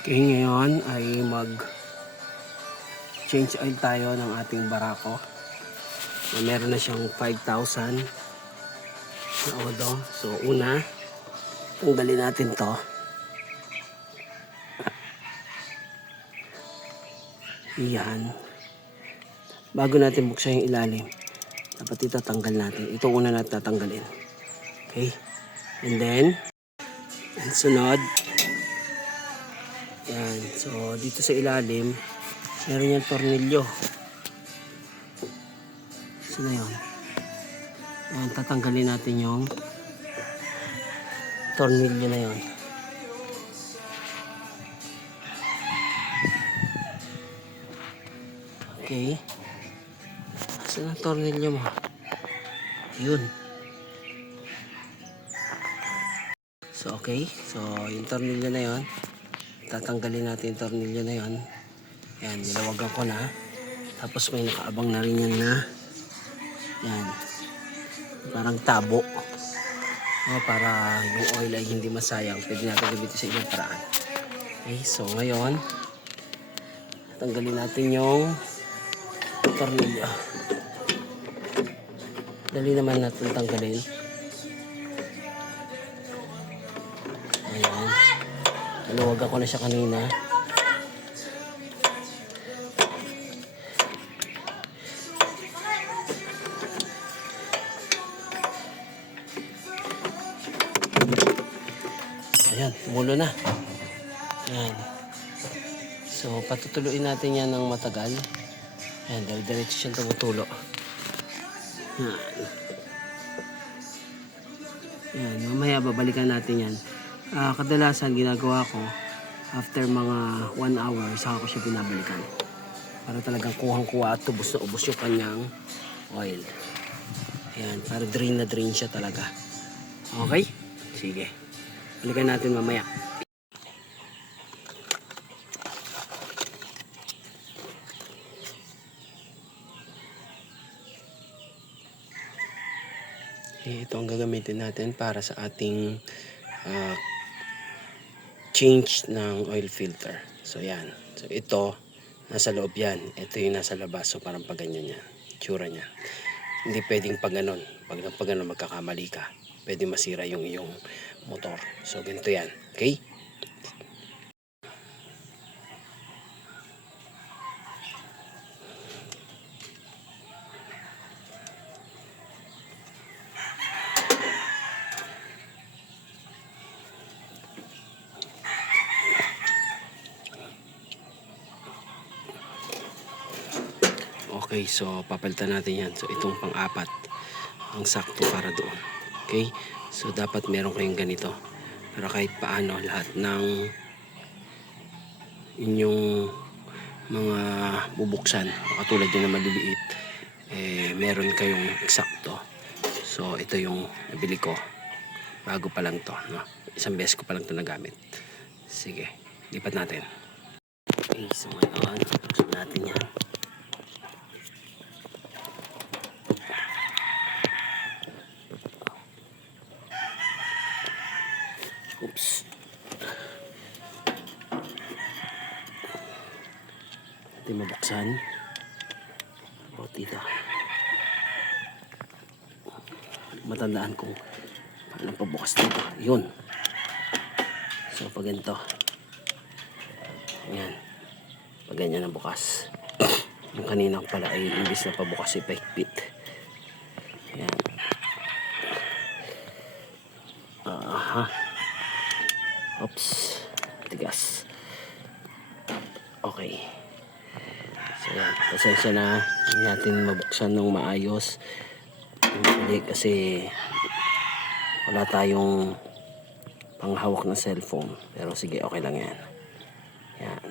Okay, ngayon ay change oil tayo ng ating barako. So, meron na siyang 5,000 na odo. So una, tanggalin natin to. Yan. Bago natin buksan yung ilalim, dapat ito tanggal natin. Ito una natin tatanggalin. Okay. And then, ang sunod, yan. So dito sa ilalim, meron yung tornilyo. So na yun. Yan, tatanggalin natin yung tornilyo na yun. Okay. Saan ang tornilyo mo? Yun. So okay. So yung tornilyo na yun, tatanggalin natin yung tornilyo na yun. Yan, nilawagan ko na. Tapos may nakaabang na rin yan na yan, parang tabo. Para yung oil ay hindi masayang. Pwede natin gamitin sa ibang paraan. Okay, so ngayon tanggalin natin yung tornilyo. Dali naman natin tanggalin. Ayan. Naluwagan ko na siya kanina. Ayan, tumulo na. Ayan. So, patutuloyin natin yan ng matagal. Ayan, diretso siyang tumutulo. Ayan. Ayan, mamaya babalikan natin yan. Kadalasan ginagawa ko, after mga 1 hour, saka ko siya binabalikan. Para talagang kuhang-kuha at tubos na ubos yung kanyang oil. Ayan, para drain na drain siya talaga. Okay? Sige. Balikan natin mamaya. Ito ang gagamitin natin para sa ating change ng oil filter. So yan. So ito, nasa loob yan. Ito yung nasa labas. So parang pag ganyan yan. Tsura niya. Hindi pwedeng pag ganon. Pag ganon magkakamali ka. Pwede masira yung iyong motor. So ganito yan. Okay? Okay, so papalitan natin yan. So itong pang-apat ang sakto para doon. Okay? So dapat meron kayong ganito. Para kahit paano lahat ng inyong mga bubuksan, katulad yun na maliliit, meron kayong eksakto. So ito yung nabili ko. Bago pa lang to, no? Isang beses ko pa lang to nagamit. Sige, lipat natin. Okay, so ngayon, buksan natin yan. Oops. Hindi mabuksan. O, dito. Matandaan kung paano pabukas dito. Yun. So, pag ganito. Ayan. Pag ganyan ang bukas. Yung kanina pala ay imbis na pabukas ay paikpit. Ayan. Aha. Oops. Tigas. Okay. So yan. Pasensya na. Hindi natin mabuksan ng maayos. Hindi kasi wala tayong panghawak na cellphone. Pero sige, okay lang yan. Yan.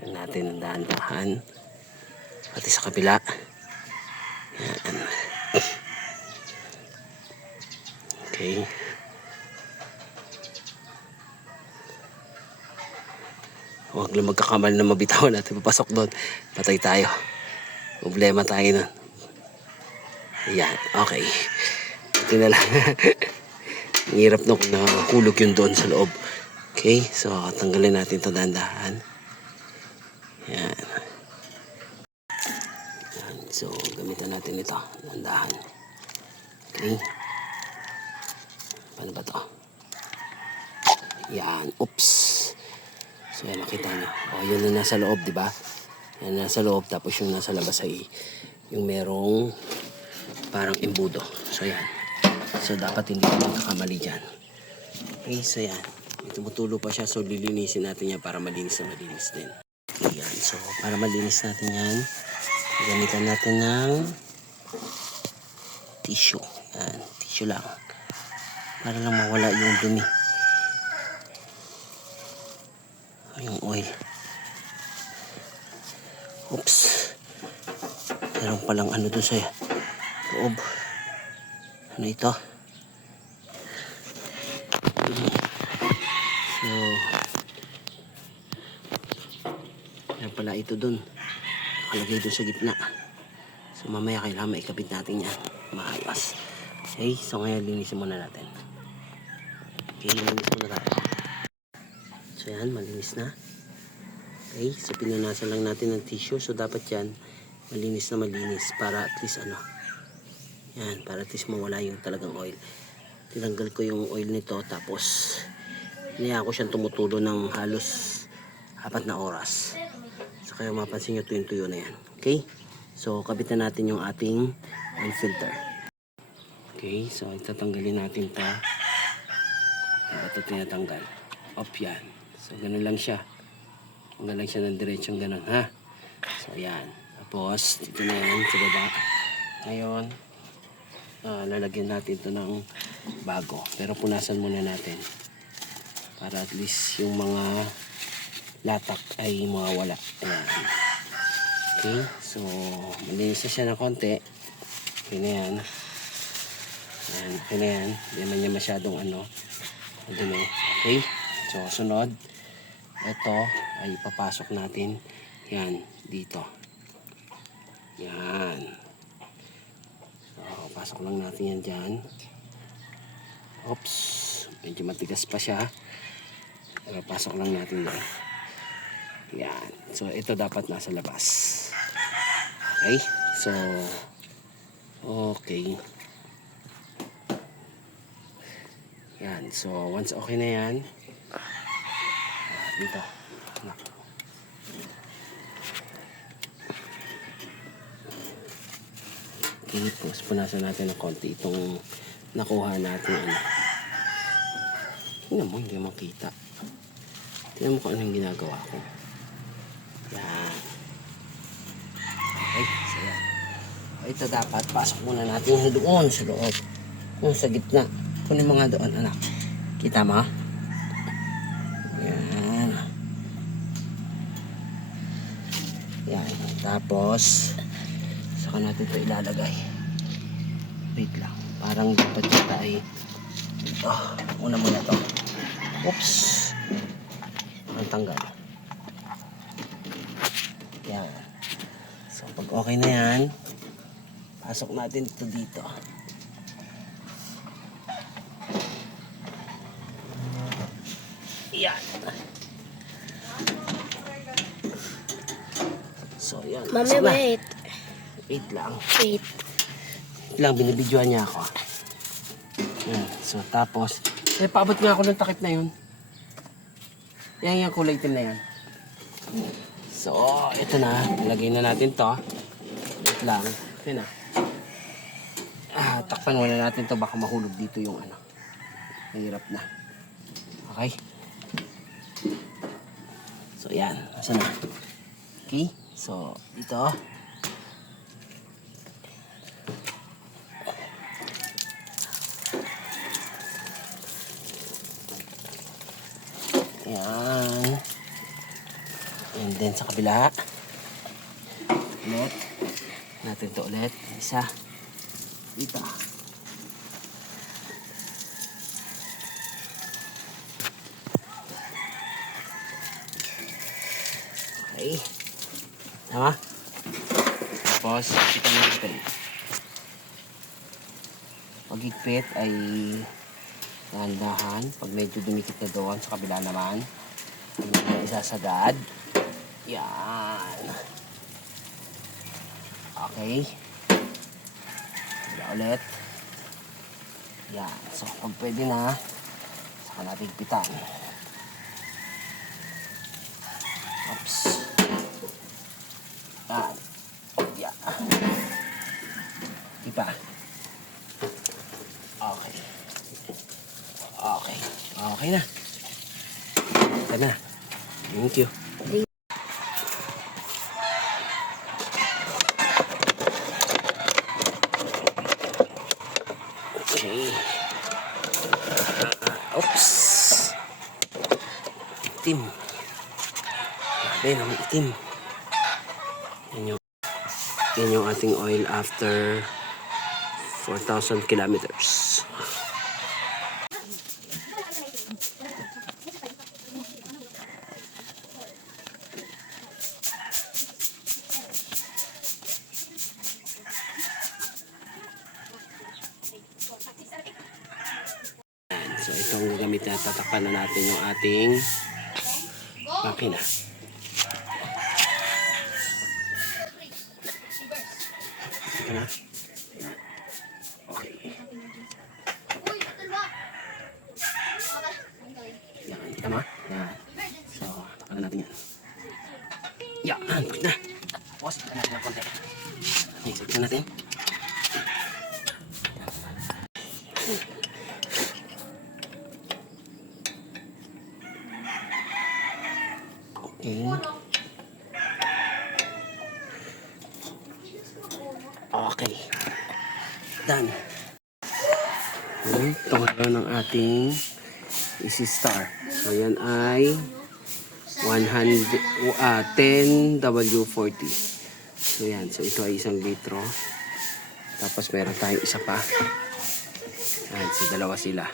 Yan natin ang dahan-dahan. Pati sa kabila. Yan. Okay. Huwag lang magkakamali na mabitawan natin papasok doon. Patay tayo. Problema tayo nun. Yan. Okay. Ito na lang. Ang hirap na kung nakakulog yun doon sa loob. Okay, so tanggalin natin ito dahan-dahan. Yan. Yan. So, gamitan natin ito dahan-dahan. Okay. Paano ba ito? Yan. Oops. So, yan, makita nyo. O, yun na nasa loob, di ba? Yan nasa loob. Tapos yung nasa labas ay yung merong parang embudo. So, yan. So, dapat hindi ko magkakamali dyan. Okay, so yan. May tumutulo pa siya. So, lilinisin natin yan para malinis na malinis din. Okay, yan. So, para malinis natin yan, gamitan natin ng tissue. Yan. Tissue lang. Para lang mawala yung dumi. Yung oil. Oops. Meron palang ano doon sa loob. Ano ito? So, meron pala ito doon. Nakalagay doon sa gitna. So, mamaya kailangan maikabit natin yan. Maayos. Okay, so ngayon linisin muna natin. Okay, linisin muna natin. So yan, malinis na. Okay, so pinunasan lang natin ng tissue. So dapat yan, malinis na malinis. Para at least ano, yan, para at least mawala yung talagang oil. Tinanggal ko yung oil nito. Tapos, niya ako siyang tumutulo ng halos 4 na oras. So kaya mapansin nyo tuyo na yan. Okay, so kabitan natin yung ating oil filter. Okay, so itatanggalin natin ito. Ito tinatanggal. Off yan. So, ganun lang siya. Tanggal lang siya ng diretsong ganun, ha? So, ayan. Tapos, dito na yan sa baba. Ngayon, lalagyan natin ito ng bago. Pero punasan muna natin. Para at least yung mga latak ay mawawala. Ayan. Okay. So, malinis na siya ng konti. Okay na yan. Ayan. Okay na yan. Hindi naman niya masyadong ano. Okay. So, sunod. Ito ay papasok natin yan dito. Yan. So, pasok lang natin yan dyan. Oops. Medyo matigas pa siya. Pero pasok lang natin yan. Yan. So, ito dapat nasa labas. Okay. So, okay. Yan. So, once okay na yan, dito. Okay, tapos punasan natin ng konti itong nakuha natin. Ano. Tingnan mo, hindi makita. Tingnan mo kung anong ginagawa ko. Yan. Okay, so yan. Ito dapat, pasok muna natin doon sa loob. Yung sa gitna. Kunin mo nga doon, anak. Kita mo? Yan. Yan. Tapos, saka natin ito ilalagay. Wait lang. Parang dapat yata ay una muna ito. Oops. Ang tanggal. Yan. So, pag okay na yan, pasok natin ito dito. Yan. So, yan. Mami, wait. Wait lang. Wait. Wait lang, binibidyoan niya ako. Yan. So, tapos, paabot nga ako ng takip na yun. Yan yung kulay itim na yan. So, ito na. Lagay na natin to. Wait lang. Ito na. Takpan muna natin to. Baka mahulog dito yung ano. Mahirap na. Okay? So, yan. Asa na? Okay? So, dito. Yan. And then sa kabila. Ulit. Natin to ulit. Isa. Dito. Okay. Tama? Tapos, kita natin. Pag-higpit ay Dahan-dahan. Pag medyo dumikit na doon, sa kabila naman. Hindi na isasagad. Yan. Okay. Kabila ulit. Yan. So, kung pwede na, saka natin pitan. Oops. Yan. Yan. Iba. Okay. Okay. Okay na. Ito na. Thank you. Okay. Oops. Itim. Grabe naman itim. Yan yung ating oil after 4,000 kilometers. So itong gamit na tatakpan na natin yung ating makina. Ito na. Okay. Yan, tama. Yan. So, tatakpan na natin yan. Yan, pwede na. Tapos, ito natin ng konti. Mix na natin. Okay. Okay. Done. Ito ngayon ang ating Easy Star. So, yan ay 10W40. So, yan. So, ito ay 1 litro. Tapos, meron tayong isa pa. Yan. So, dalawa sila.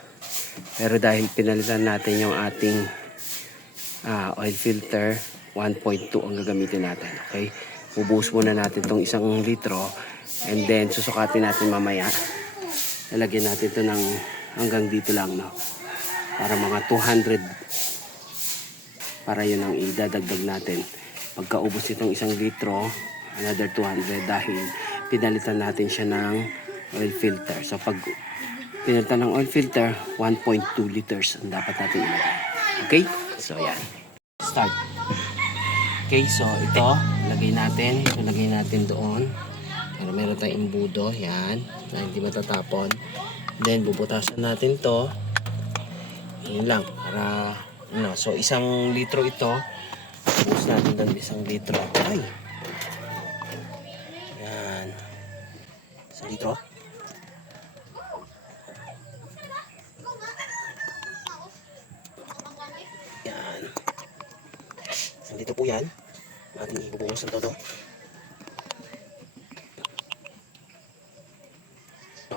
Pero dahil pinalitan natin yung ating oil filter, 1.2 ang gagamitin natin. Okay? Bubuhos muna natin itong 1 litro. And then, susukatin natin mamaya. Lalagyan natin ito ng hanggang dito lang, no? Para mga 200. Para yun ang idadagdag natin. Pagkaubos itong 1 litro, another 200 dahil pinalitan natin siya ng oil filter. So, pag pinalitan ng oil filter, 1.2 liters ang dapat natin ilagay. Okay? So, yan. Start. Okay, so ito, lagay natin. So, lagay natin doon. Para meron tayong embudo. Yan. Na hindi matatapon. Then, bubutasan natin to. Yun lang. Para, no. So, 1 litro ito. Bubus natin doon 1 litro. Ay! Yan. 1 litro. Yan. Dito po yan. Ating ibubuhos ang todo.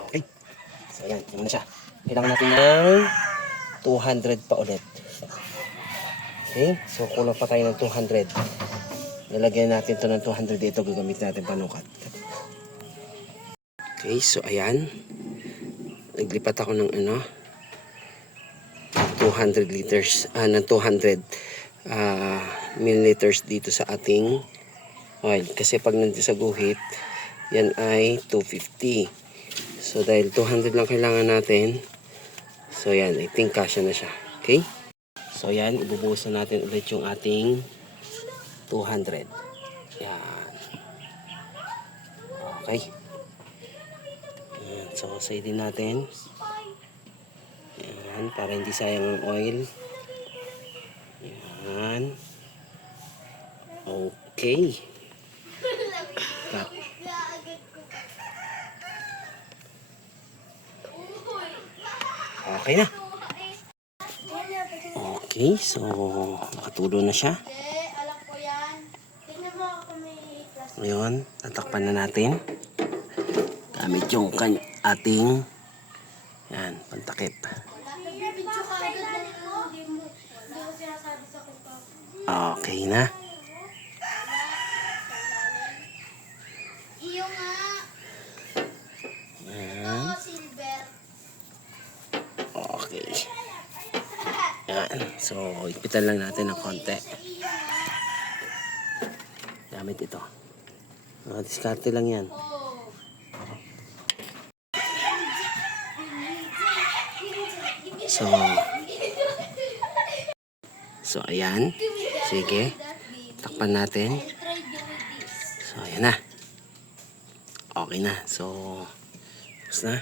Okay. So, yan. Yan na siya. Kailangan natin ng 200 pa ulit. Okay. So, kulang pa tayo ng 200. Nalagyan natin ito ng 200 dito. Gagamit natin panukat. Okay. So, ayan. Naglipat ako ng 200 liters. Ng 200 milliliters dito sa ating oil. Kasi pag nandito sa guhit, yan ay 250. So, dahil 200 lang kailangan natin, so yan, I think kasya na siya. Okay? So, yan, ibubuhos na natin ulit yung ating 200. Yan. Okay. Yan. So, say din natin. Yan, para hindi sayang ang oil. Yan. Okay. Cut. Okay na. Okay, so nakatulo na siya. Ngayon, tatakpan na natin. Gamit yung ating yan, pantakip. Okay na. Yan. Okay. So, ipitan lang natin ng konti. Gamit ito. Diskarte lang yan. So, ayan. Sige. Takpan natin. So, ayan na. Okay na. So, tapos na.